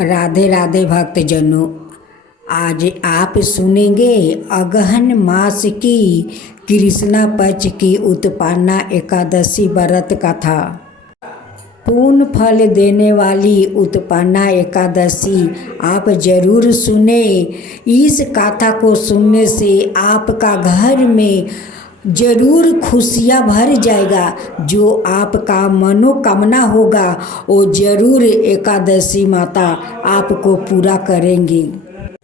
राधे राधे भक्तजनों, आज आप सुनेंगे अगहन मास की कृष्णा पक्ष की उत्पन्ना एकादशी व्रत कथा। पूर्ण फल देने वाली उत्पन्ना एकादशी आप जरूर सुने। इस कथा को सुनने से आपका घर में जरूर खुशियाँ भर जाएगा। जो आपका मनोकामना होगा वो जरूर एकादशी माता आपको पूरा करेंगी।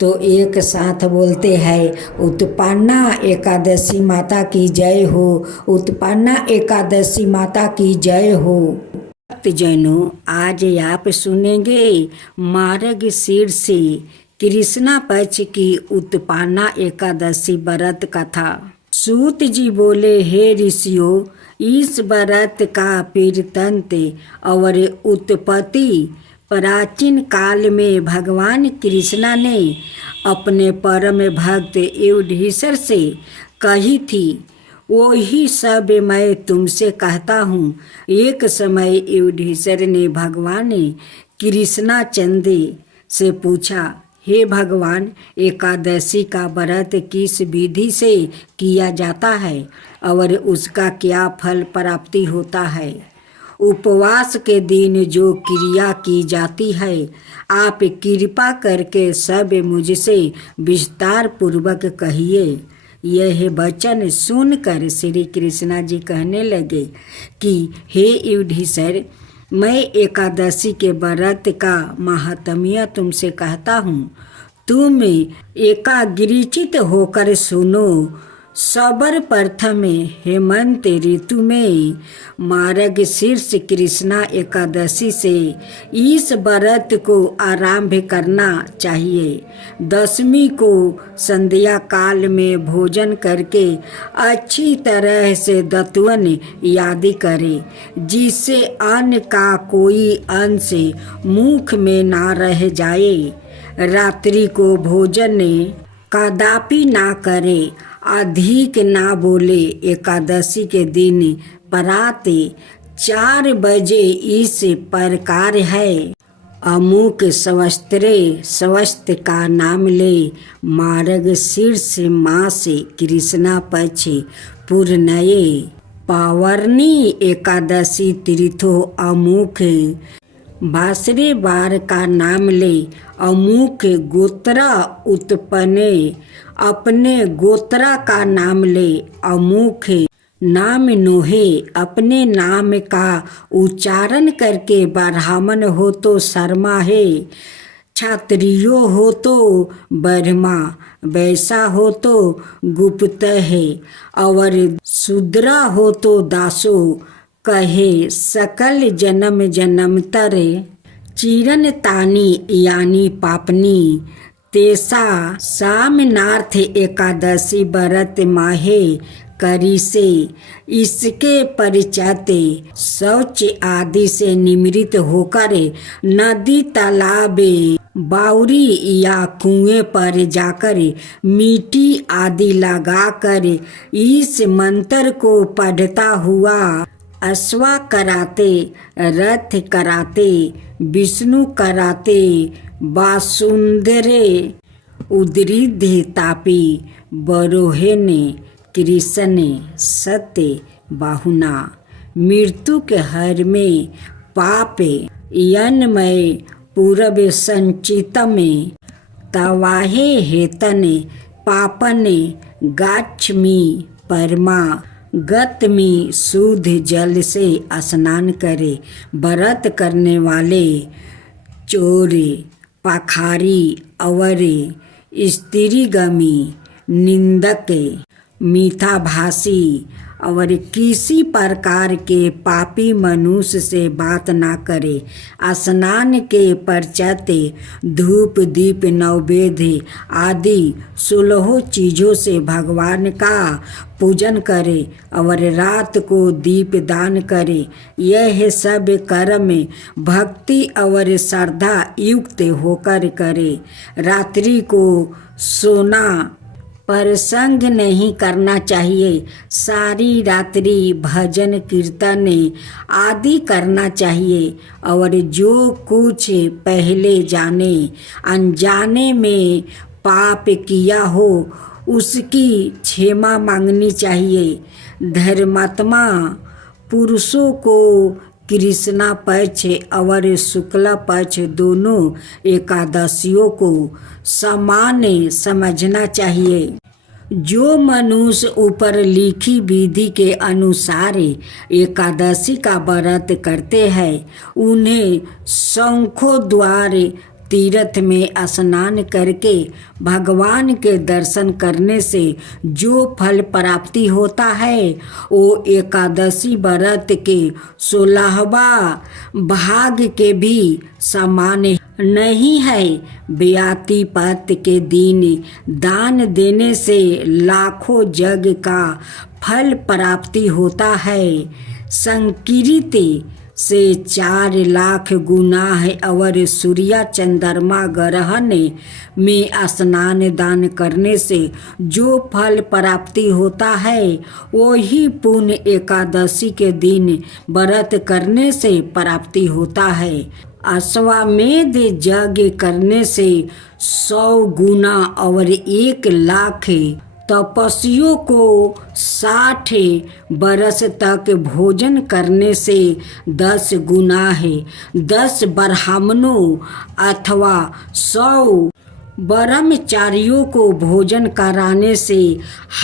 तो एक साथ बोलते हैं, उत्पन्ना एकादशी माता की जय हो, उत्पन्ना एकादशी माता की जय हो। भक्तजनों, आज आप सुनेंगे मार्गशीर्ष कृष्णा पक्ष की उत्पन्ना एकादशी व्रत कथा। सूत जी बोले, हे ऋषियों, इस व्रत का वृत्तांत और उत्पत्ति प्राचीन काल में भगवान कृष्णा ने अपने परम भक्त युधिष्ठिर से कही थी। वही सब मैं तुमसे कहता हूँ। एक समय युधिष्ठिर ने भगवान कृष्णा चंदे से पूछा, हे भगवान, एकादशी का व्रत किस विधि से किया जाता है और उसका क्या फल प्राप्ति होता है? उपवास के दिन जो क्रिया की जाती है, आप कृपा करके सब मुझसे विस्तार पूर्वक कहिए। यह वचन सुनकर श्री कृष्णा जी कहने लगे कि हे युधिष्ठिर, मैं एकादशी के व्रत का महात्म्य तुमसे कहता हूँ। तुम एकाग्रचित होकर सुनो। सर्वप्रथम हेमंत ऋतु में मार्गशीर्ष कृष्णा एकादशी से इस व्रत को आरंभ करना चाहिए। दशमी को संध्या काल में भोजन करके अच्छी तरह से दत्वन यादी करे, जिससे अन्न का कोई अंश मुख में ना रह जाए। रात्रि को भोजन कदापि ना करे, अधिक ना बोले। एकादशी के दिन प्रात 4 बजे इस प्रकार है, अमुक संवत्सर का नाम ले, मार्गशीर्ष मास कृष्णा पक्ष पूर्णये पावनी एकादशी तीर्थो अमुक बासरे बार का नाम ले, अमुक गोत्रा उत्पन्ने अपने गोत्रा का नाम ले, अमुक नाम नोहे अपने नाम का उच्चारण करके ब्राह्मण हो तो शर्मा है, क्षत्रियो हो तो ब्रह्मा, वैसा हो तो गुप्त है और शूद्रा हो तो दासो। कहे सकल जन्म जन्मतर चिरन तानी यानी पापनी, तेसा सामनार्थ एकादशी व्रत माहे करी से। इसके परिचय शौच आदि से निमृत होकर नदी, तालाब, बावरी या कुएं पर जाकर मिट्टी आदि लगाकर इस मंत्र को पढ़ता हुआ अश्वा कराते, रथ कराते, विष्णु कराते, वासुंधरे उद्रिधि तापी, बरोहेने कृष्ण सत्य बाहुना, मृत्यु के हर में पाप यन्मय पूर्व संचित में, तवाहे हेतन पापन गाच्छमि परमा, गतमी शुद्ध जल से स्नान करे। व्रत करने वाले चोर, पाखारी और स्त्रीगमी, निंदक, मिथ्याभाषी और किसी प्रकार के पापी मनुष्य से बात ना करे। स्नान के पश्चात धूप दीप नैवेद्य आदि 16 चीज़ों से भगवान का पूजन करे और रात को दीप दान करे। यह सब कर्म भक्ति और श्रद्धा युक्त होकर करे। रात्रि को सोना पर संग नहीं करना चाहिए। सारी रात्रि भजन कीर्तन आदि करना चाहिए। और जो कुछ पहले जाने अनजाने में पाप किया हो उसकी क्षमा मांगनी चाहिए। धर्मात्मा पुरुषों को कृष्णा पक्ष और शुक्ला पक्ष दोनों एकादशियों को समान समझना चाहिए। जो मनुष्य ऊपर लिखी विधि के अनुसार एकादशी का व्रत करते हैं उन्हें शंखों द्वार तीर्थ में स्नान करके भगवान के दर्शन करने से जो फल प्राप्ति होता है वो एकादशी व्रत के 16वां भाग के भी समान नहीं है। बेयाती पत के दिन दान देने से लाखों जग का फल प्राप्ति होता है। संकीर्ति से 4 लाख गुना है। और सूर्य चंद्रमा ग्रहण में स्नान दान करने से जो फल प्राप्ति होता है वही पुण्य एकादशी के दिन व्रत करने से प्राप्ति होता है। अश्वमेध यज्ञ करने से 100 गुना और 1 लाख तपस्वियों को 60 बरस तक भोजन करने से 10 गुना है। 10 ब्राह्मणों अथवा 100 ब्रह्मचारियों को भोजन कराने से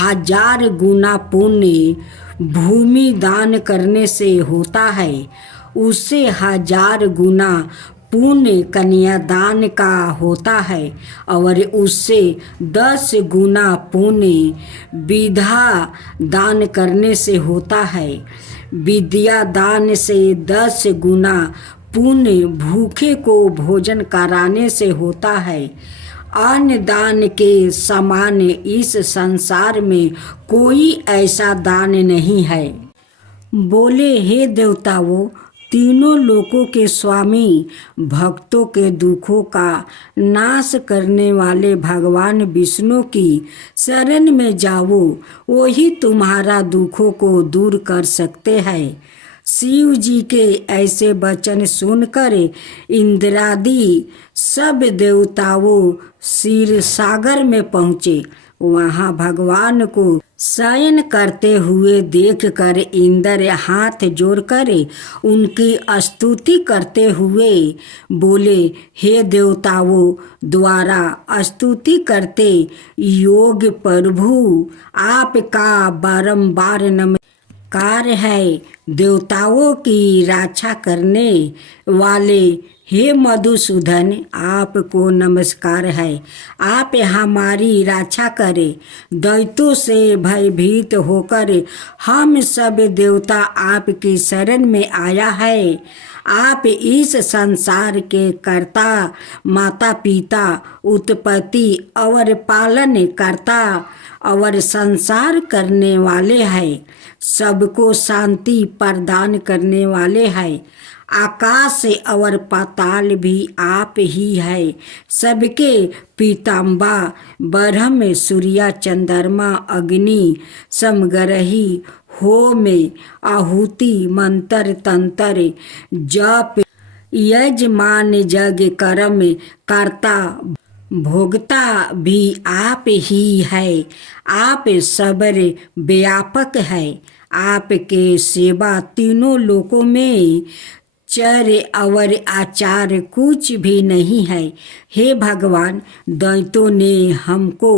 1000 गुना पुण्य भूमि दान करने से होता है। उससे 1000 गुना पुण्य कन्यादान का होता है। और उससे 10 गुना पुण्य विद्या दान करने से होता है। विद्या दान से 10 गुना पुण्य भूखे को भोजन कराने से होता है। अन्न दान के समान इस संसार में कोई ऐसा दान नहीं है। बोले, हे देवताओं, तीनों लोकों के स्वामी, भक्तों के दुखों का नाश करने वाले भगवान विष्णु की शरण में जाओ, वही तुम्हारा दुखों को दूर कर सकते हैं। शिव जी के ऐसे वचन सुनकर इंद्रादि सब देवताओं क्षीर सागर में पहुँचे। वहाँ भगवान को शयन करते हुए देखकर इंद्र हाथ जोड़कर उनकी स्तुति करते हुए बोले, हे देवताओं द्वारा स्तुति करते योग प्रभु, आपका बारंबार नमस्कार है। देवताओं की रक्षा करने वाले हे मधुसूदन, आपको नमस्कार है। आप हमारी रक्षा करें। दैत्यों से भयभीत होकर हम सब देवता आपकी शरण में आया है। आप इस संसार के कर्ता, माता पिता, उत्पत्ति और पालन करता और संसार करने वाले हैं। सबको शांति प्रदान करने वाले हैं। आकाश और पाताल भी आप ही है। सबके पीताम्बा ब्रह्म, सूर्य, चंद्रमा, अग्नि, समग्रही, होम, आहुति, मंत्र, तंत्र, जप, यजमान, जग, कर्म कर्ता, भोगता भी आप ही है। आप सबर व्यापक है। आपके सेवा तीनों लोकों में चर और आचार कुछ भी नहीं है। हे भगवान, दैत्यों ने हमको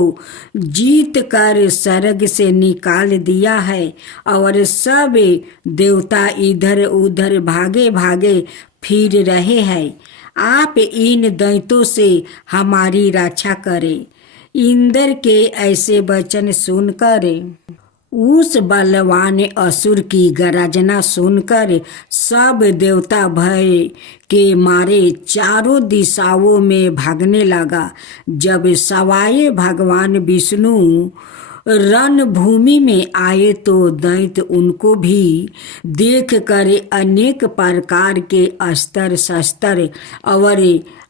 जीत कर स्वर्ग से निकाल दिया है और सब देवता इधर उधर भागे भागे फिर रहे हैं। आप इन दैत्यों से हमारी रक्षा करें। इंद्र के ऐसे वचन सुनकर उस बलवान असुर की गर्जना सुनकर सब देवता भय के मारे चारों दिशाओं में भागने लगा। जब सवाए भगवान विष्णु रणभूमि में आए तो दैत्य उनको भी देख कर अनेक प्रकार के अस्त्र शस्त्र और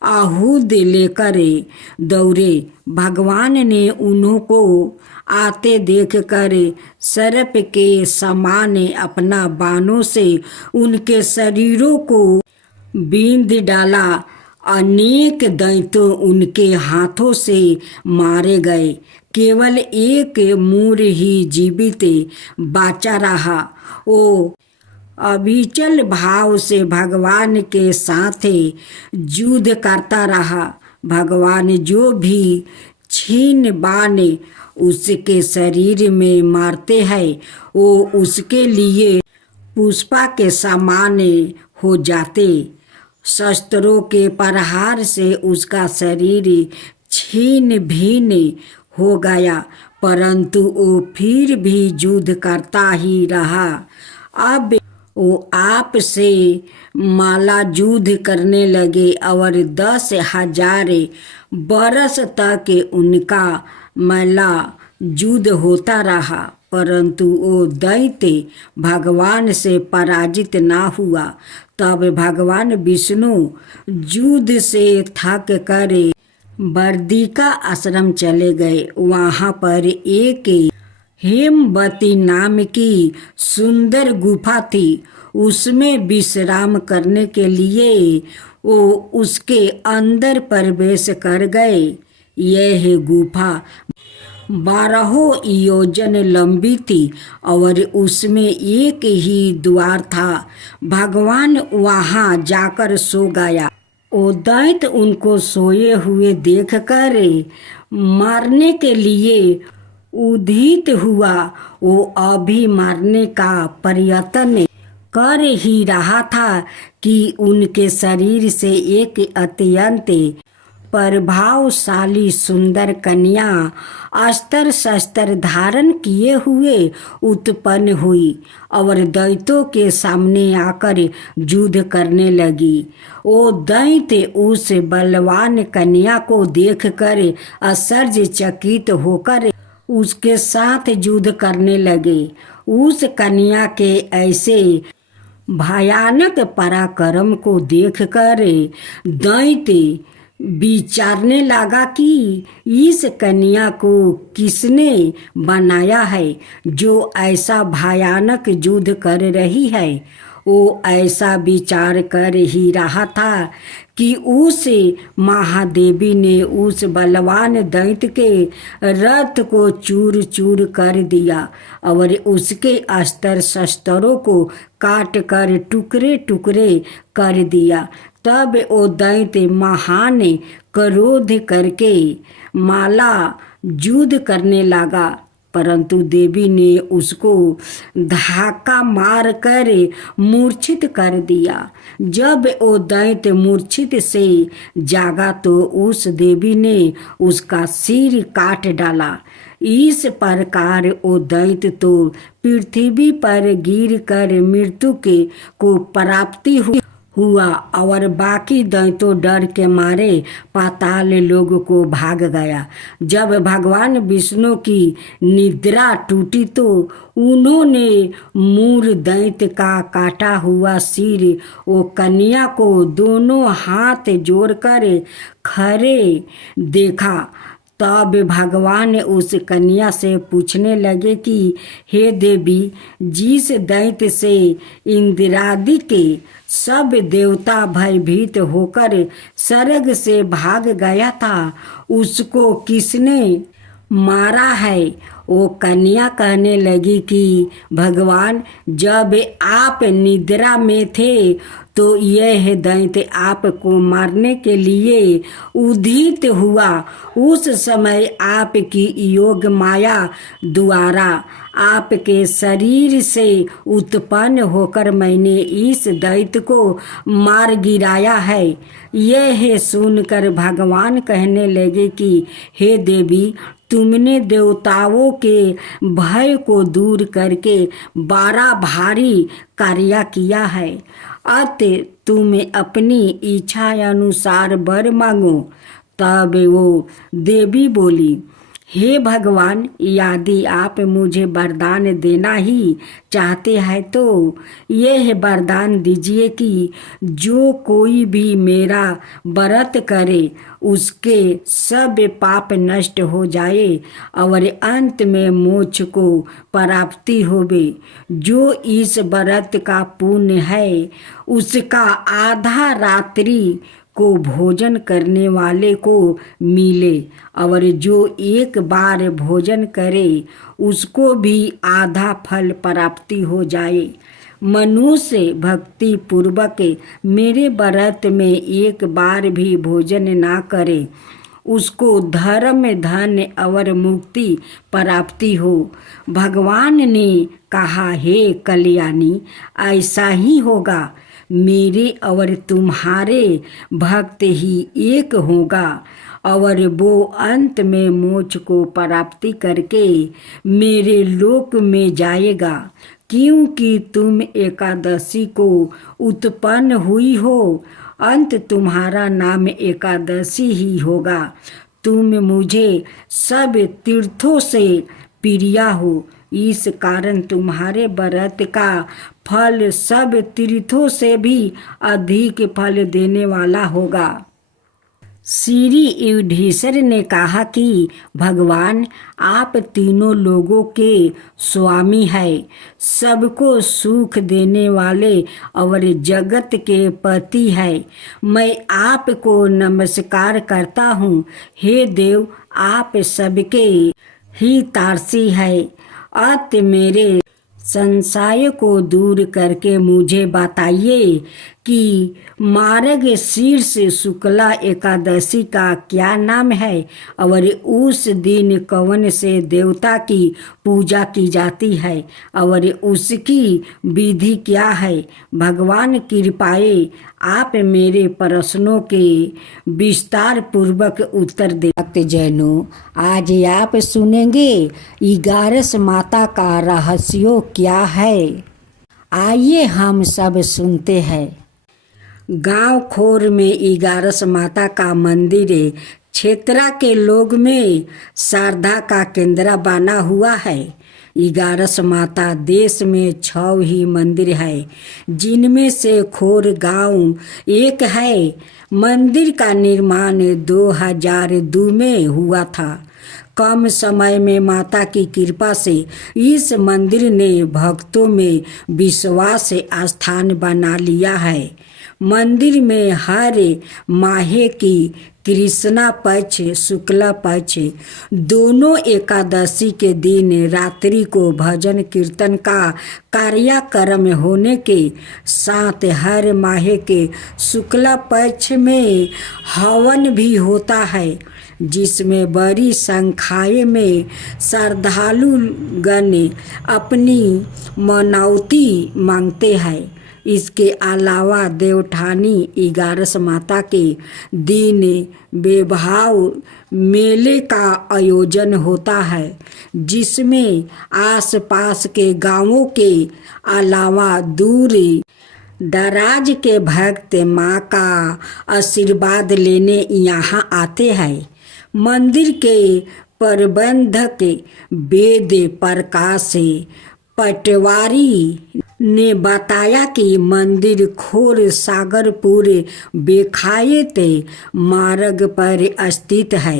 आहूद लेकर दौड़े। भगवान ने उन्हों को आते देख कर सर्प के समान अपना बाणों से उनके शरीरों को बींध डाला। अनेक दैत्यों उनके हाथों से मारे गए। केवल एक मूर ही जीवित बाचा रहा। वो अविचल भाव से भगवान के साथ युद्ध करता रहा। भगवान जो भी छीन बाण उसके शरीर में मारते हैं वो उसके लिए पुष्पा के समान हो जाते। शस्त्रों के प्रहार से उसका शरीर छीन भीन हो गया, परंतु वो फिर भी युद्ध करता ही रहा। अब वो आप से माला युद्ध करने लगे और 10,000 बरस तक उनका माला युद्ध होता रहा, परंतु वो दैत्य भगवान से पराजित ना हुआ। तब भगवान विष्णु युद्ध से थक कर बर्दिका आश्रम चले गए। वहाँ पर एक हेमवती नाम की सुंदर गुफा थी। उसमें विश्राम करने के लिए वो उसके अंदर प्रवेश कर गए। यह गुफा 12 योजन लंबी थी और उसमें एक ही द्वार था। भगवान वहाँ जाकर सो गया। वो दैत्य उनको सोए हुए देखकर मारने के लिए उद्यत हुआ। वो अभी मारने का प्रयत्न कर ही रहा था कि उनके शरीर से एक अत्यंत प्रभावशाली सुंदर कन्या अस्त्र शस्त्र धारण किए हुए उत्पन्न हुई और दैत्यों के सामने आकर युद्ध करने लगी। वो दैत्य उस बलवान कन्या को देखकर आश्चर्यचकित होकर उसके साथ युद्ध करने लगे। उस कन्या के ऐसे भयानक पराक्रम को देखकर दैत्य विचारने लगा कि इस कन्या को किसने बनाया है जो ऐसा भयानक युद्ध कर रही है। वो ऐसा विचार कर ही रहा था कि उस महादेवी ने उस बलवान दैत्य के रथ को चूर चूर कर दिया और उसके अस्त्र शस्त्रों को काट कर टुकड़े टुकड़े कर दिया। तब वो दैत्य महान क्रोध करके माला युद्ध करने लगा, परंतु देवी ने उसको धक्का मार कर मूर्छित कर दिया। जब वो दैत्य मूर्छित से जागा तो उस देवी ने उसका सिर काट डाला। इस प्रकार वो दैत्य तो पृथ्वी पर गिर कर मृत्यु को प्राप्ति हुआ और बाकी दैत्यों डर के मारे पाताल लोग को भाग गया। जब भगवान विष्णु की निद्रा टूटी तो उन्होंने मूर दैत्य का काटा हुआ सिर वो कन्या को दोनों हाथ जोड़कर खड़े देखा। तब भगवान उस कन्या से पूछने लगे कि हे देवी, जिस दैत्य से इंद्रादि के सब देवता भयभीत होकर स्वर्ग से भाग गया था उसको किसने मारा है? वो कन्या कहने लगी कि भगवान, जब आप निद्रा में थे तो यह दैत्य आपको मारने के लिए उदित हुआ। उस समय आपकी योग माया द्वारा आपके शरीर से उत्पन्न होकर मैंने इस दैत्य को मार गिराया है। यह सुनकर भगवान कहने लगे कि हे देवी, तुमने देवताओं के भय को दूर करके बड़ा भारी कार्य किया है। अतः तुम अपनी इच्छा अनुसार वर मांगो। तब वो देवी बोली, हे भगवान, यदि आप मुझे वरदान देना ही चाहते हैं तो यह वरदान दीजिए कि जो कोई भी मेरा व्रत करे उसके सब पाप नष्ट हो जाए और अंत में मोक्ष को प्राप्ति होवे। जो इस व्रत का पुण्य है उसका आधा रात्रि को भोजन करने वाले को मिले और जो एक बार भोजन करे उसको भी आधा फल प्राप्ति हो जाए। मनुष्य भक्ति पूर्वक मेरे व्रत में एक बार भी भोजन ना करे उसको धर्म धन और मुक्ति प्राप्ति हो। भगवान ने कहा, हे कल्याणी, ऐसा ही होगा। मेरे और तुम्हारे भक्त ही एक होगा और वो अंत में मोक्ष को प्राप्ति करके मेरे लोक में जाएगा। क्योंकि तुम एकादशी को उत्पन्न हुई हो, अंत तुम्हारा नाम एकादशी ही होगा। तुम मुझे सब तीर्थों से प्रिया हो, इस कारण तुम्हारे व्रत का फल सब तीर्थों से भी अधिक फल देने वाला होगा। श्री युधिष्ठिर ने कहा कि भगवान, आप तीनों लोगों के स्वामी हैं, सबको सुख देने वाले और जगत के पति हैं। मैं आपको नमस्कार करता हूँ। हे देव, आप सबके हितैषी हैं। अत मेरे संशय को दूर करके मुझे बताइए कि मार्ग शीर्ष शुक्ला एकादशी का क्या नाम है और उस दिन कौन से देवता की पूजा की जाती है और उसकी विधि क्या है। भगवान कृपाए आप मेरे प्रश्नों के विस्तार पूर्वक उत्तर दे। भक्तजनों, आज आप सुनेंगे 11 माता का रहस्य क्या है। आइए हम सब सुनते हैं। गांव खोर में 11 माता का मंदिर क्षेत्र के लोग में श्रद्धा का केंद्र बना हुआ है। 11 माता देश में 6 ही मंदिर है, जिनमें से खोर गांव एक है। मंदिर का निर्माण 2002 में हुआ था। कम समय में माता की कृपा से इस मंदिर ने भक्तों में विश्वास स्थान बना लिया है। मंदिर में हर माह की कृष्णा पक्ष शुक्ला पक्ष दोनों एकादशी के दिन रात्रि को भजन कीर्तन का कार्यक्रम होने के साथ हर माह के शुक्ला पक्ष में हवन भी होता है, जिसमें बड़ी संख्या में श्रद्धालुगण अपनी मनौती मांगते हैं। इसके अलावा देवठानी 11 माता के दिन वैभव मेले का आयोजन होता है, जिसमें आसपास के गांवों के अलावा दूर दराज के भक्त माँ का आशीर्वाद लेने यहाँ आते हैं। मंदिर के प्रबंधक वेद प्रकाश पटवारी ने बताया कि मंदिर खोर सागरपुर बेखायत मार्ग पर स्थित है।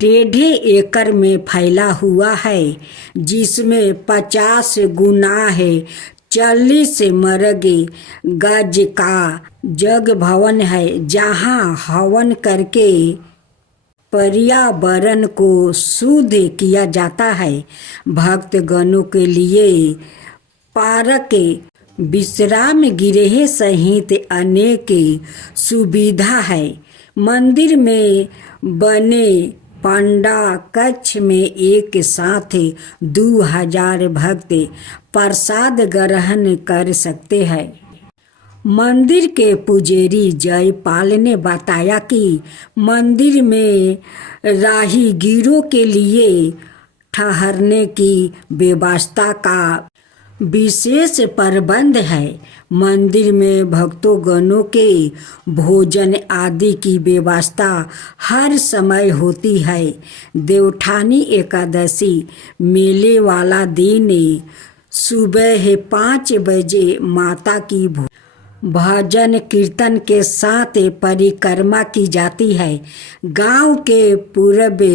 1.5 एकड़ में फैला हुआ है, जिसमें 50 गुना है 40 मर्ग गज का जग भवन है, जहाँ हवन करके पर्यावरण को शुद्ध किया जाता है। भक्तगणों के लिए पार्क, विश्राम गृह सहित अनेक सुविधा है। मंदिर में बने पंडा कक्ष में एक साथ 2000 भक्त प्रसाद ग्रहण कर सकते हैं। मंदिर के पुजारी जयपाल ने बताया कि मंदिर में राहगीरों के लिए ठहरने की व्यवस्था का विशेष प्रबंध है। मंदिर में भक्तों गणों के भोजन आदि की व्यवस्था हर समय होती है। देवउठानी एकादशी मेले वाला दिन सुबह 5 बजे माता की भजन कीर्तन के साथ परिक्रमा की जाती है। गांव के पूर्व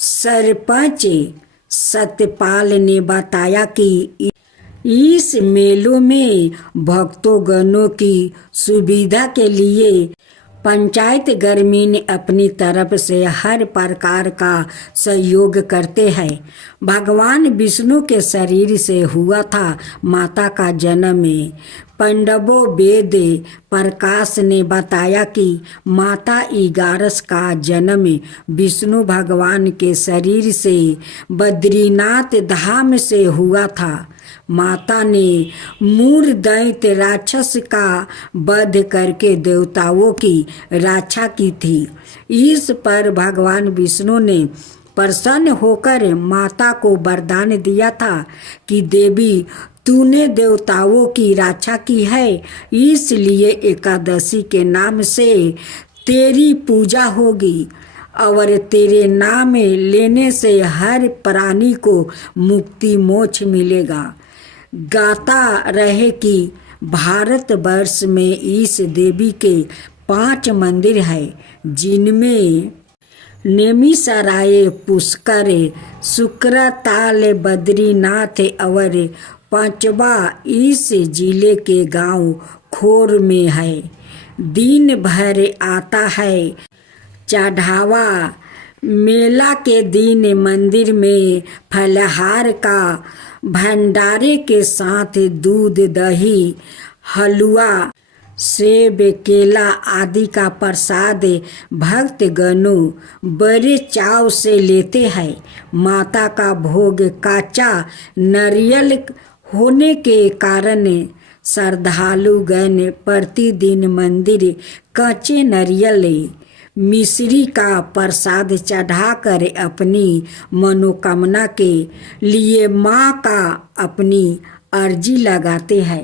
सरपंच सत्यपाल ने बताया कि इस मेलों में भक्तों गणों की सुविधा के लिए पंचायत ग्रामीण अपनी तरफ से हर प्रकार का सहयोग करते हैं। भगवान विष्णु के शरीर से हुआ था माता का जन्म। पंडवो वेद प्रकाश ने बताया कि माता इगारस का जन्म विष्णु भगवान के शरीर से बद्रीनाथ धाम से हुआ था। माता ने मूर दैत्य राक्षस का वध करके देवताओं की रक्षा की थी। इस पर भगवान विष्णु ने प्रसन्न होकर माता को वरदान दिया था कि देवी, तूने देवताओं की रक्षा की है, इसलिए एकादशी के नाम से तेरी पूजा होगी और तेरे नाम लेने से हर प्राणी को मुक्ति मोक्ष मिलेगा। गाता रहे कि भारतवर्ष में इस देवी के 5 मंदिर हैं, जिनमें नेमिसराय, पुष्कर, शुक्रताल, बद्रीनाथ और 5वां इस जिले के गांव खोर में है। दिन भर आता है चढ़ावा। मेला के दिन मंदिर में फलहार का भंडारे के साथ दूध, दही, हलवा, सेब, केला आदि का प्रसाद भक्तगणों बड़े चाव से लेते हैं। माता का भोग काचा नारियल होने के कारण श्रद्धालुगण प्रतिदिन मंदिर कच्चे नारियल मिश्री का प्रसाद चढ़ाकर अपनी मनोकामना के लिए माँ का अपनी अर्जी लगाते हैं।